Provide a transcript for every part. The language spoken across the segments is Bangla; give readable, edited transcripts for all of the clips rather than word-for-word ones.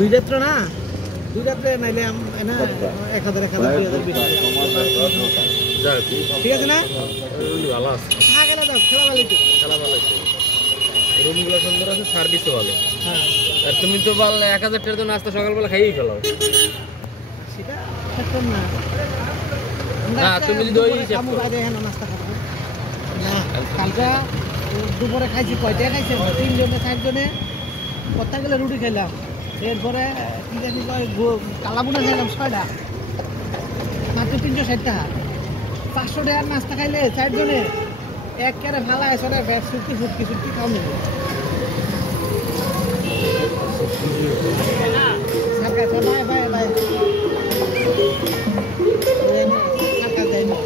দুই যাত্রা না দুই যাত্রা নাইলে না 1000 ঠিক আছে না ভালো আছে খেলা দাও খেলা ভালো আছে রুমগুলো সুন্দর আছে সার্ভিসও ভালো হ্যাঁ আর তুমি তো বললে 1000 টাকার জন্য নাস্তা সকালবেলা খাইয়েই ফেলাও সেটা থাকতাম না না তুমি যদি ওই আমু বাইরে এখানে নাস্তা খাবো না কালকে দুপুরে খাইছি কয়টা খাইছি 3 জনে 4 জনে কত গেলে রুটি খাইলাম এরপরে কি জানি কালাবুনা খাইলাম 6টা মাত্র 360 টাকা 500 টাকার নাস্তা খাইলে 4 জনে এক কেরে ভালো আছে না ব্যাস সুটকি খাও নেবে বাই বাই বাই সাকা দেয় না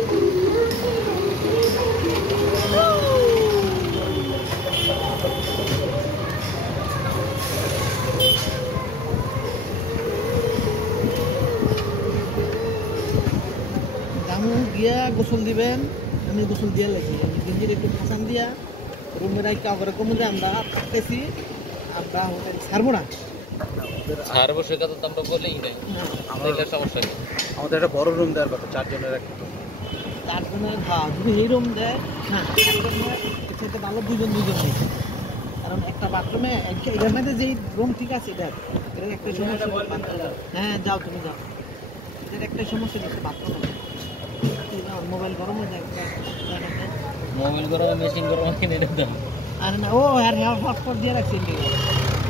গিয়া গোসল দিবেন আমি গোসল দিয়ে লাগি গেঞ্জির একটু ফাঁসান দিয়া রুমের আইকা করে কমে যায় আমরা থাকতেছি আমরা হোটেল ছাড়বো না ছাড়বো সেটা তো আমরা বলেই নাই আমাদের সমস্যা নেই আমাদের একটা বড় রুম দেওয়ার কথা 4 জনের একটা 4 জনের হ্যাঁ যদি এই রুম দেয় হ্যাঁ সেটা ভালো দুজন নেই কারণ একটা বাথরুমে এর মধ্যে যেই রুম ঠিক আছে দেখ এর একটা সমস্যা হ্যাঁ যাও তুমি যাও এর একটা সমস্যা দেখতে বাথরুম মোবাইল গরম হয়ে যায় মোবাইল গরম মেশিন গরম কিনে দাও আর না ও আর হটস্পট দিয়ে রাখছি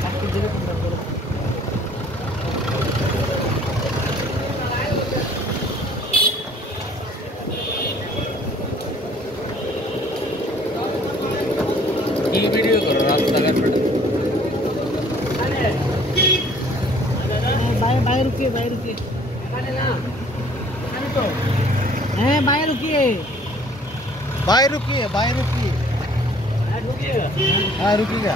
আজকে যেরকম গরম কি ভিডিও করো রাস্তাঘাট बाय रुकिए हैं बाय रुकिए बाय रुकिएगा